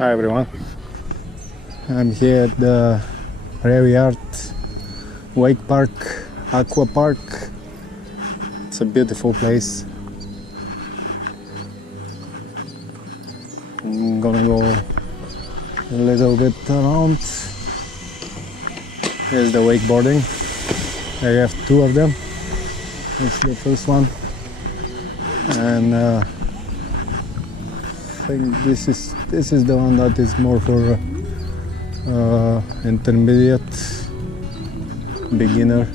Hi everyone, I'm here at the Yard Wake Park, Aqua Park. It's a beautiful place. I'm gonna go a little bit around. Here's the wakeboarding. I have two of them. This is the first one, and I think this is the one that is more for intermediate, beginner.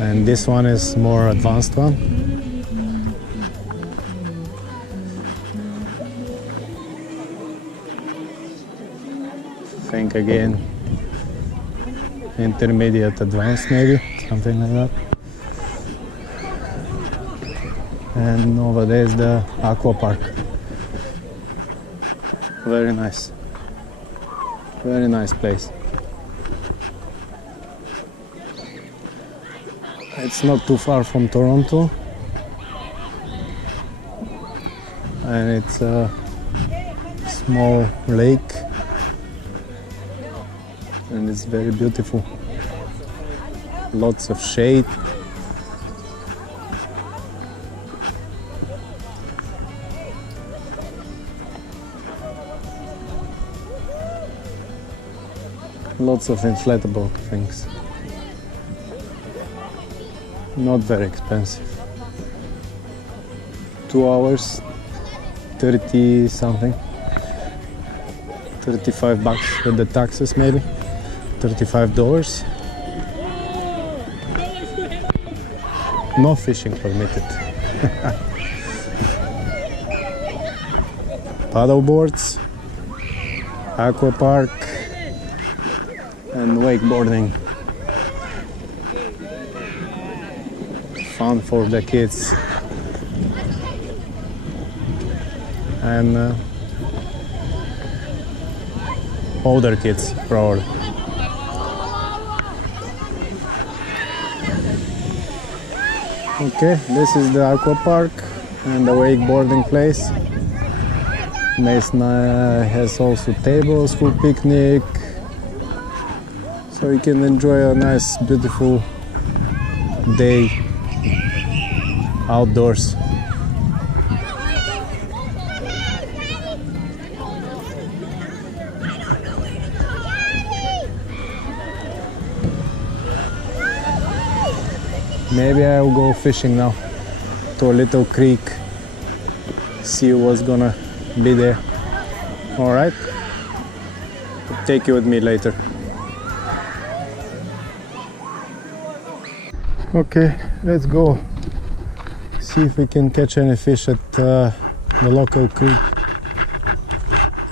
And this one is more advanced one. I think again intermediate advanced, maybe something like that. And over there is the Aqua Park. Very nice place. It's not too far from Toronto, and it's a small lake, and it's very beautiful. Lots of shade. Lots of inflatable things. Not very expensive. 2 hours, 30 something. 35 bucks with the taxes, maybe. $35. No fishing permitted. Paddle boards, aqua park, and wakeboarding. Fun for the kids and older kids, probably. Okay, this is the aqua park and the wakeboarding place. Mason has also tables for picnic, so you can enjoy a nice, beautiful day outdoors. Maybe I'll go fishing now to a little creek, see what's gonna be there. All right, take you with me later. Okay, let's go see if we can catch any fish at the local creek.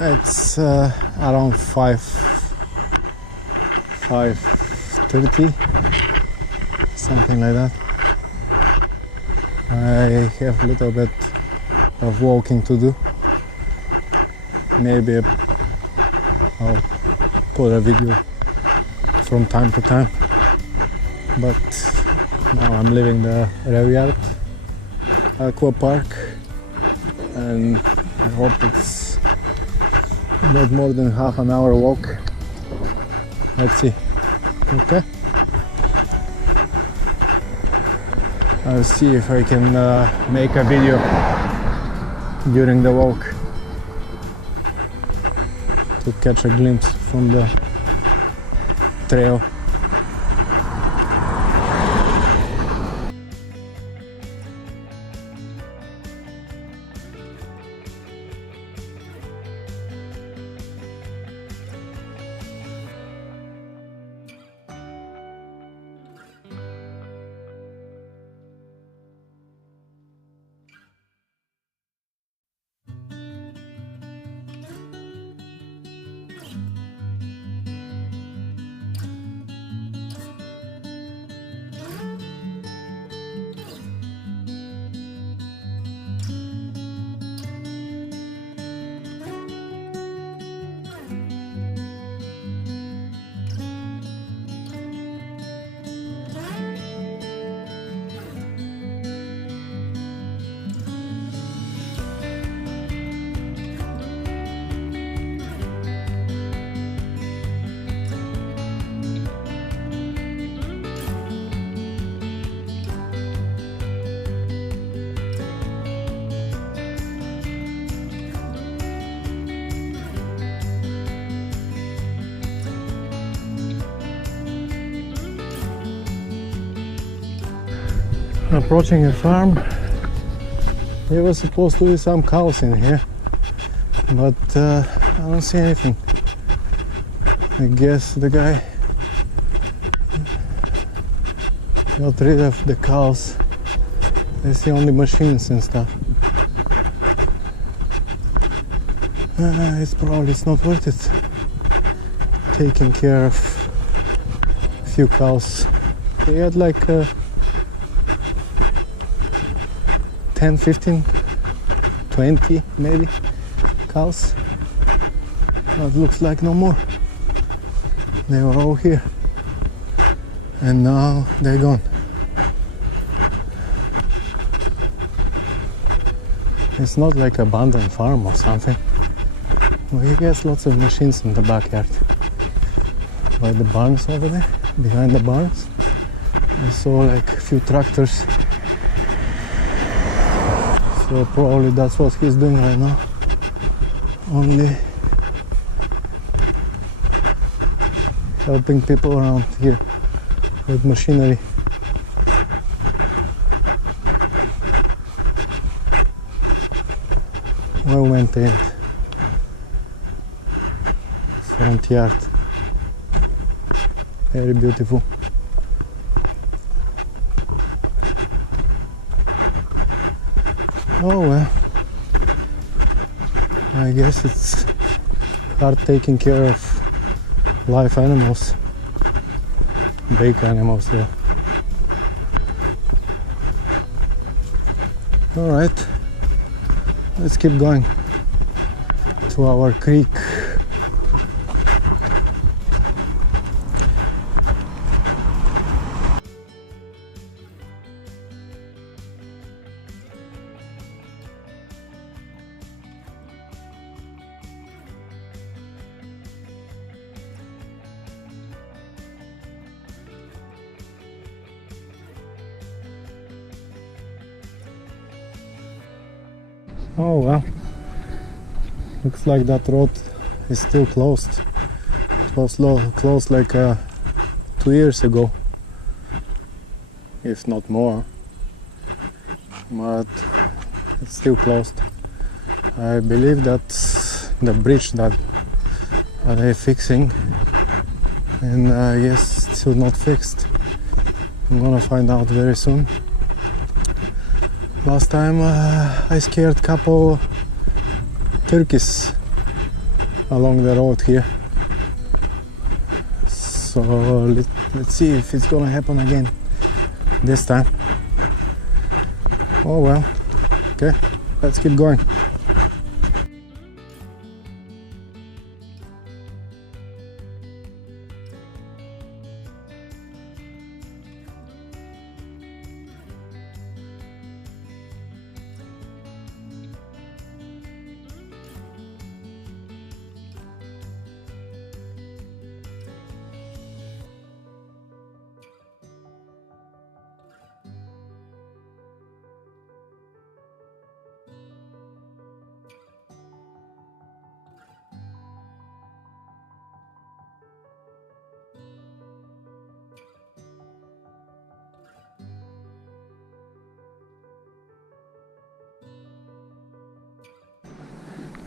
It's around 5:30, something like that. I have a little bit of walking to do. Maybe I'll put a video from time to time, but now I'm leaving the Yard Aqua Park, and I hope it's not more than half an hour walk. Let's see. Okay, I'll see if I can make a video during the walk to catch a glimpse from the trail. Approaching a farm. There was supposed to be some cows in here, but I don't see anything. I guess the guy got rid of the cows. I see only machines and stuff. It's not worth it taking care of few cows. They had like 10, 15, 20 maybe cows. But looks like no more. They were all here and now they're gone. It's not like abandoned farm or something. Well, he has lots of machines in the backyard. By the barns over there, behind the barns, I saw like a few tractors. So probably that's what he's doing right now. Only helping people around here with machinery. Well maintained front yard, very beautiful. Oh well, I guess it's hard taking care of live animals, big animals though. Alright, let's keep going to our creek. Oh well, looks like that road is still closed. It was closed like 2 years ago, if not more, but it's still closed. I believe that's the bridge that they're fixing, and yes, it's still not fixed. I'm gonna find out very soon. Last time I scared couple turkeys along the road here. So let's see if it's gonna happen again this time. Oh well, okay, let's keep going.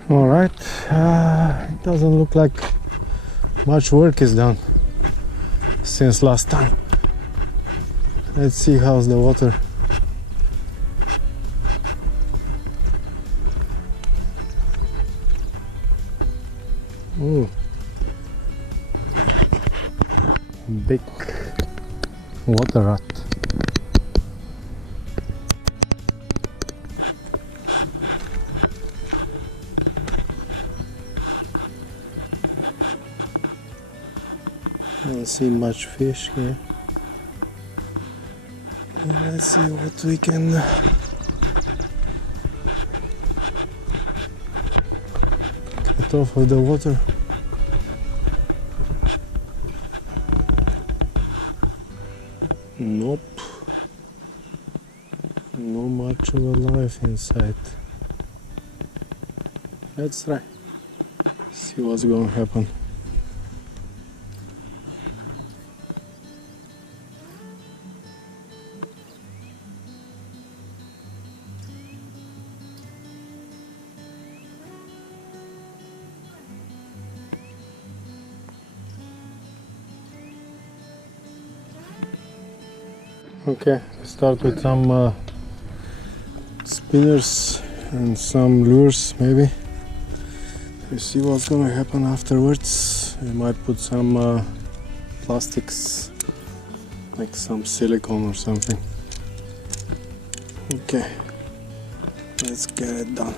All right, it doesn't look like much work is done since last time. Let's see how's the water. Ooh, big water rat. I don't see much fish here. Let's see what we can get off of the water. Nope, not much of a life inside. Let's try, see what's gonna happen. Okay, start with some spinners and some lures maybe. You see what's gonna happen afterwards. I might put some plastics, like some silicone or something. Okay, let's get it done.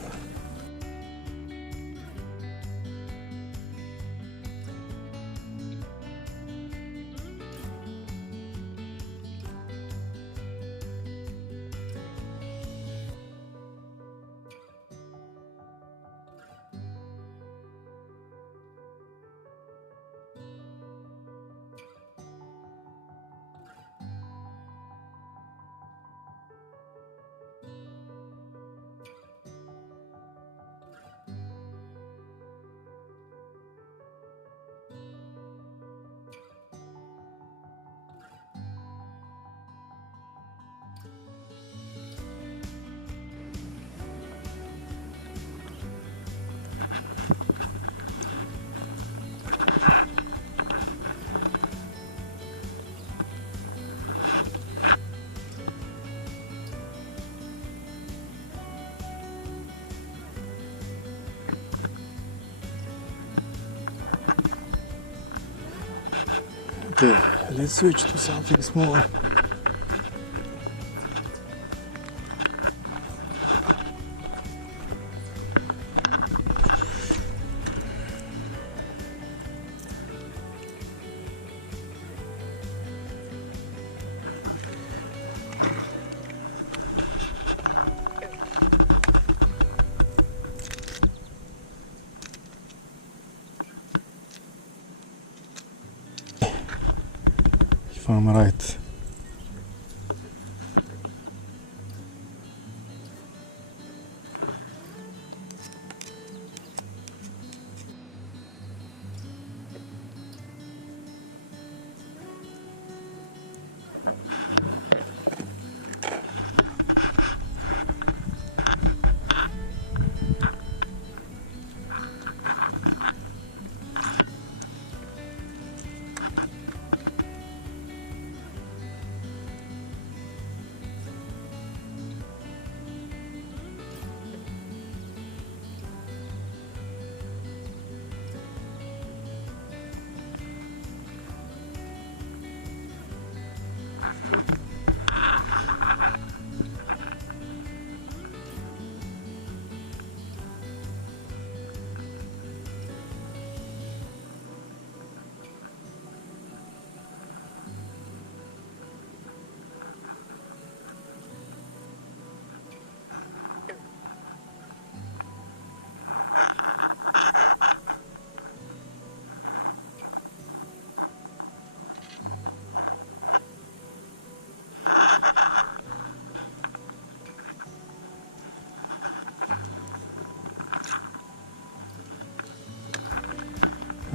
Okay, let's switch to something smaller. If I'm right.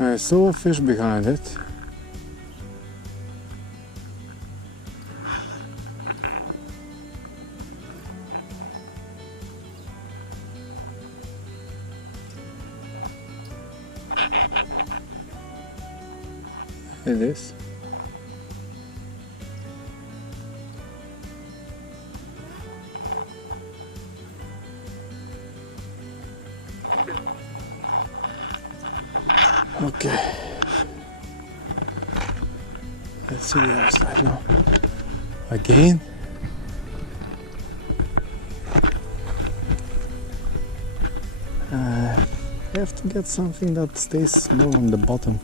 I saw a fish behind it. It is. Okay. Let's see the other side now. Again. I have to get something that stays more on the bottom.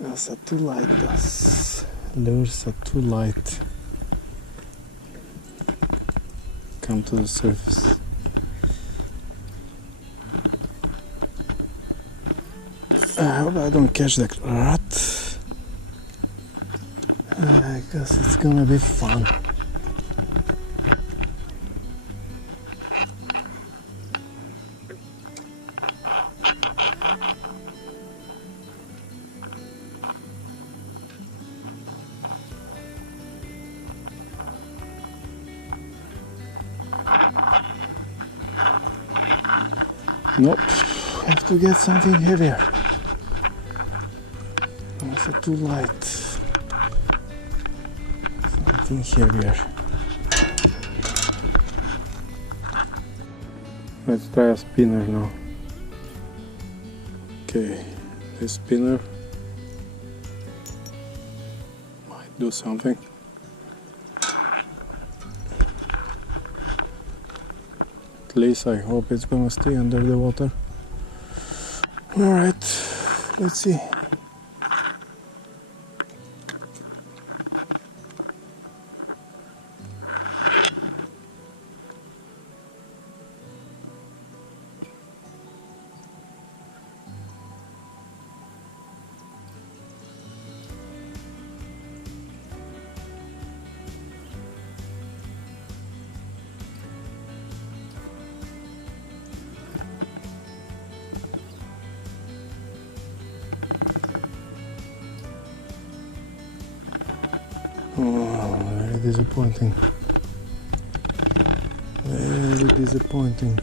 Those are too light, those lures are too light. Come to the surface. I hope I don't catch the rat, because it's gonna be fun. Nope, have to get something heavier. Also too light. getting heavier. Let's try a spinner now. Okay, this spinner might do something. At least I hope it's gonna stay under the water. Alright, let's see. Oh, very disappointing. Very disappointing.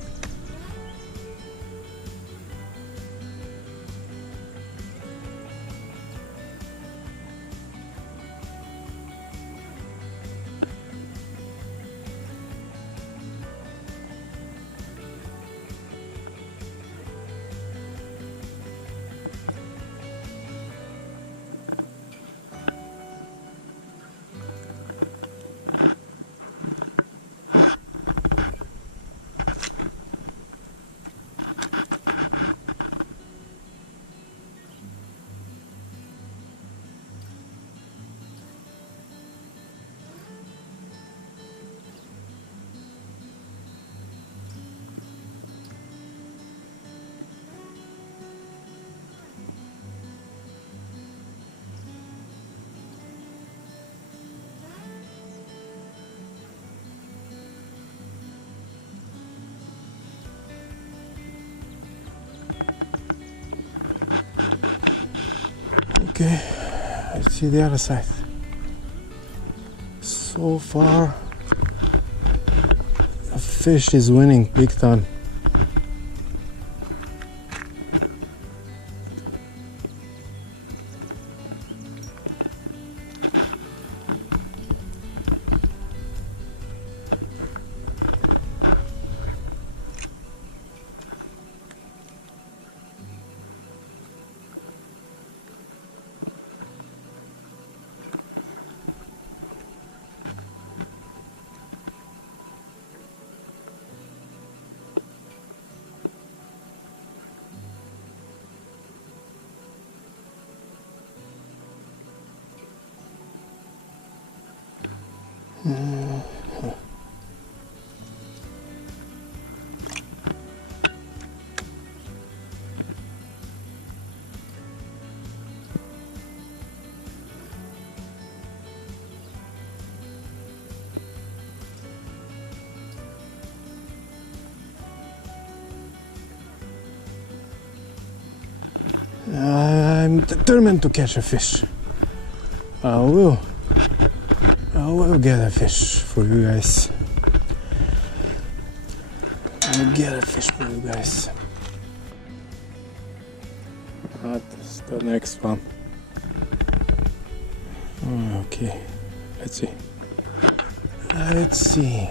Okay, let's see the other side. So far, the fish is winning big time. I'm determined to catch a fish. I will get a fish for you guys. I'll get a fish for you guys. That's the next one. Okay, let's see. Let's see.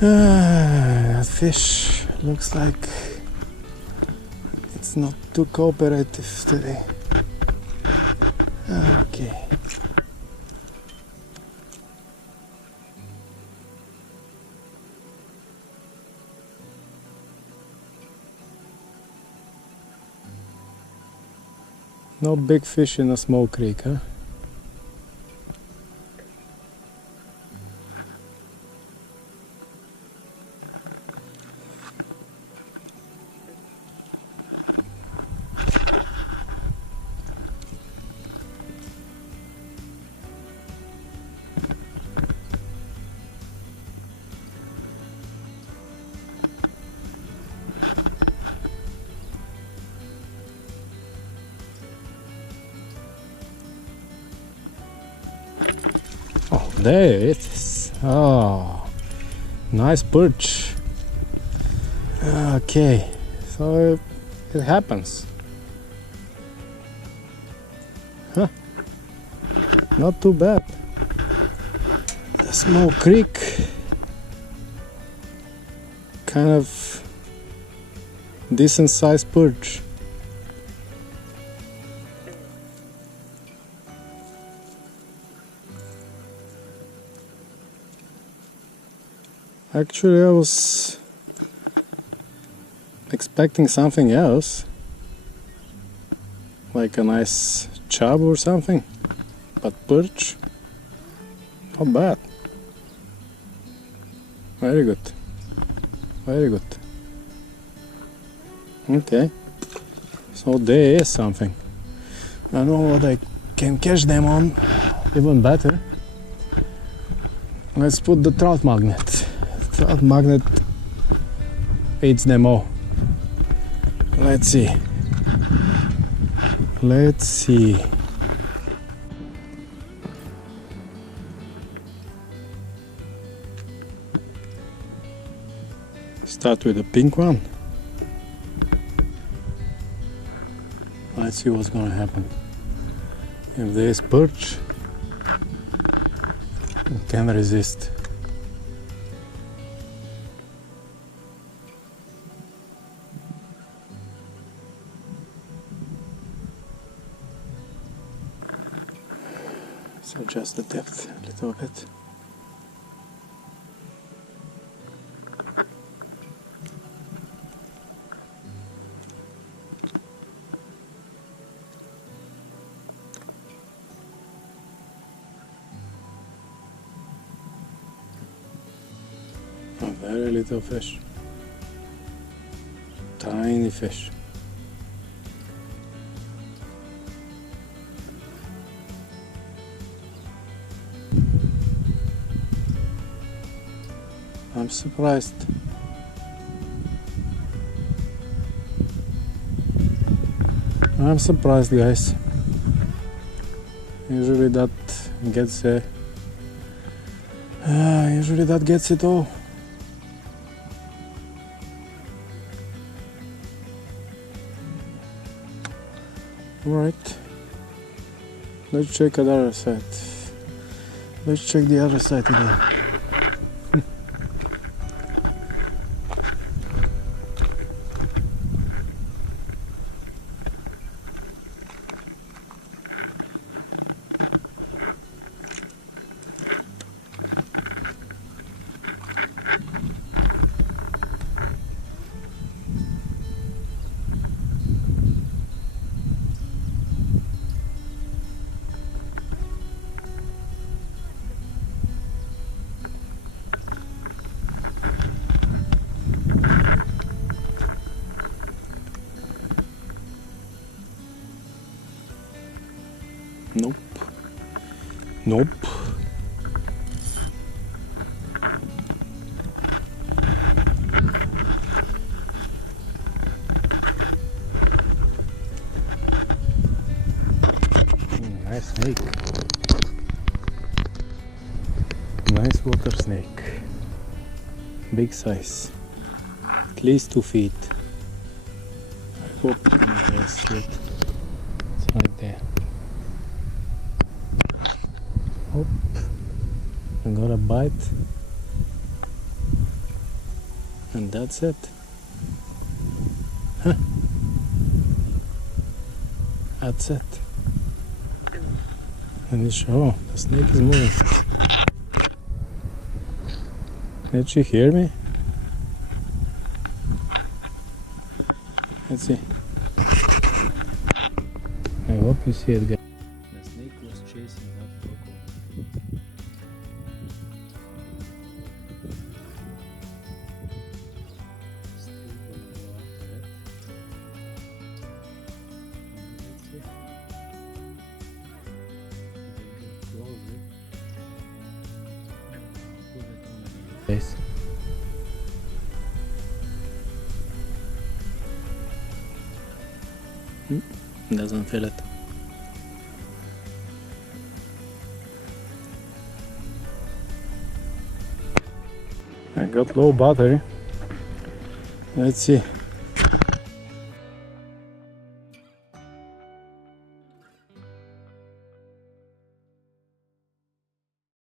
That fish looks like it's not too cooperative today. Okay. No big fish in a small creek, huh? Oh, there it is. Oh, nice perch. Okay, so it happens. Huh? Not too bad. A small creek, kind of decent sized perch. Actually, I was expecting something else, like a nice chub or something, but perch, not bad. Very good, very good. Okay, so there is something. I know what I can catch them on even better. Let's put the trout magnet. Trout magnet eats them all. Let's see. Let's see. Start with the pink one. Let's see what's gonna happen. If there's perch, it can resist. So adjust the depth a little bit. A very little fish. Tiny fish. I'm surprised. I'm surprised, guys. Usually that gets it all. Alright. Let's check the other side. Let's check the other side again. Nope. Nope. Nice snake. Nice water snake. Big size. At least 2 feet. I hope you can see it. It's right there. Oh, I got a bite, and that's it. Huh. That's it. And the snake is moving. Did she hear me? Let's see. I hope you see it, guys. The snake was chasing that crocodile. Still going to go after it. Let's see. They get closer. Put it on your face. Doesn't feel it. I got low battery. Let's see